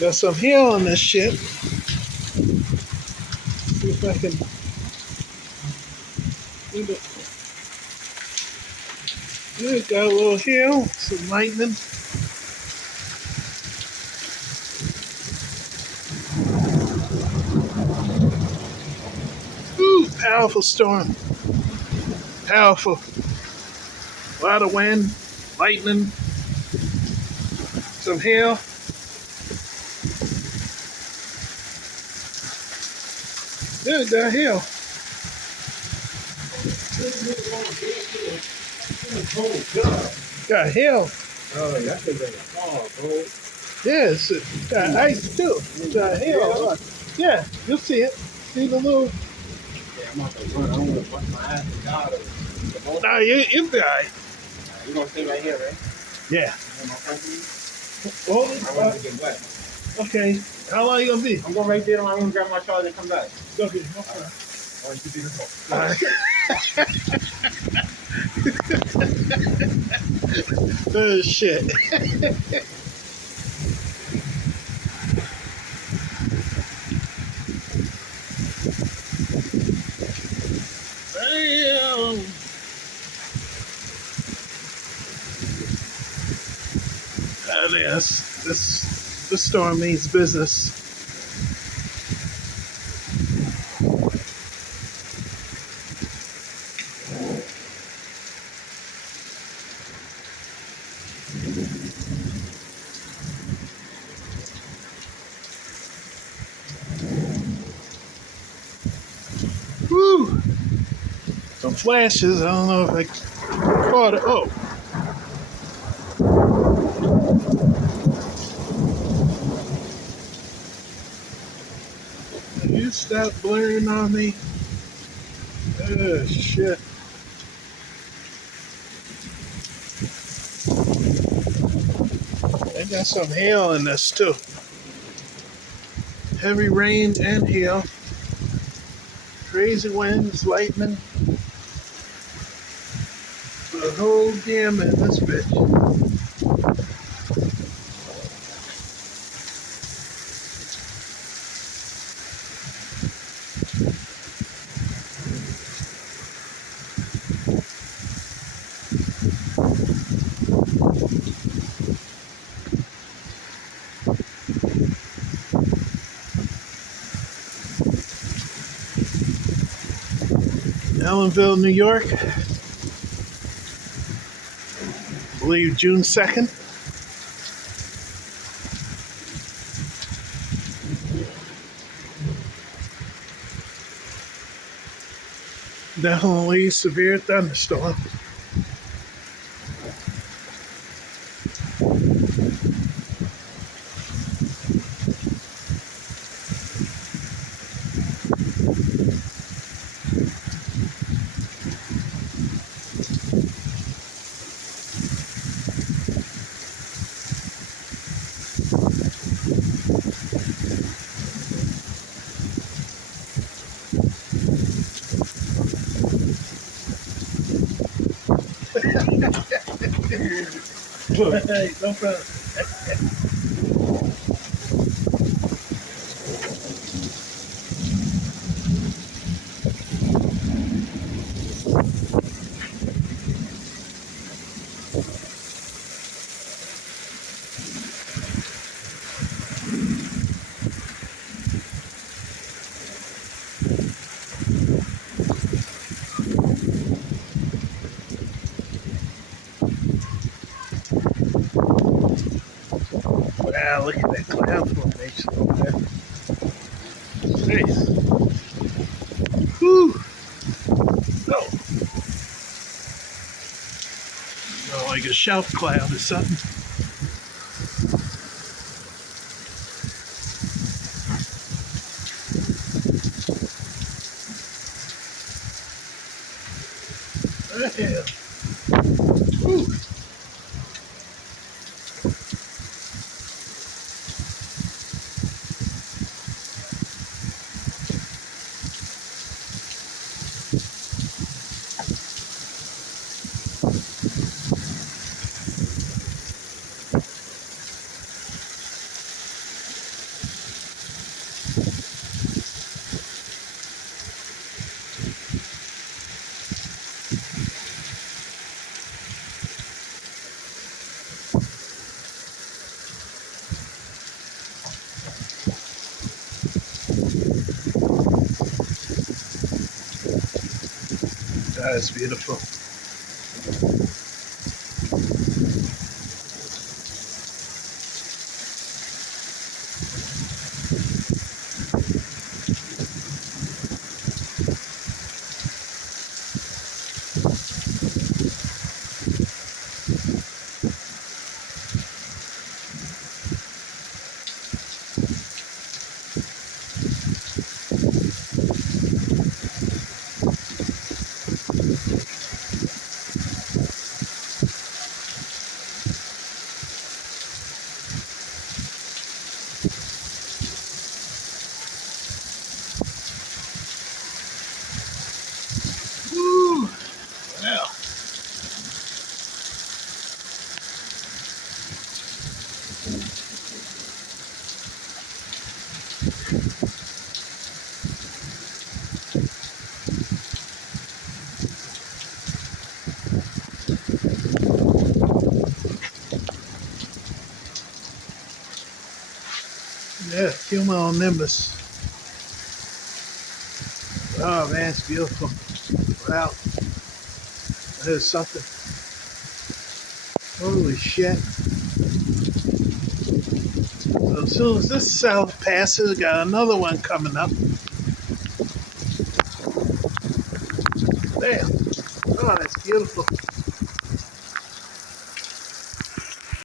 Got some hail on this shit. See if I can. Yeah, got a little hail, some lightning. Ooh, powerful storm. Powerful. A lot of wind, lightning, some hail. Yeah, got hail. Got hail. Oh, that thing like a fall, bro. Yeah, it's got ice too. It's got hail. Look. Yeah, you'll see it. See the little. Yeah, I'm about to run. I don't want to bust my ass and God. Nah, you'll be alright. You're going to stay right here, right? Yeah. In my company? Well, I want to get wet. okay. How long you gonna be? I'm going right there to my room, grab my charger, and come back. Okay. Okay. Or you can do this one. All right. Oh shit. Damn. Yes, this storm means business. Woo! Some flashes. I don't know if I caught it. Oh. You stop blaring on me. Oh shit. I got some hail in this too. Heavy rain and hail. Crazy winds, lightning. The whole gamut in this bitch. Elenville, New York. I believe June 2nd. Definitely severe thunderstorm. Hey, no problem. Wow, look at that cloud formation over there. Nice. Whew. Oh. Oh, like a shelf cloud or something. Yeah. Whew. That's beautiful. Woo! Well, yeah, cumulonimbus. Oh man, it's beautiful. Wow, there's something. Holy shit. So as soon as this south passes, I got another one coming up. Damn. Oh, that's beautiful.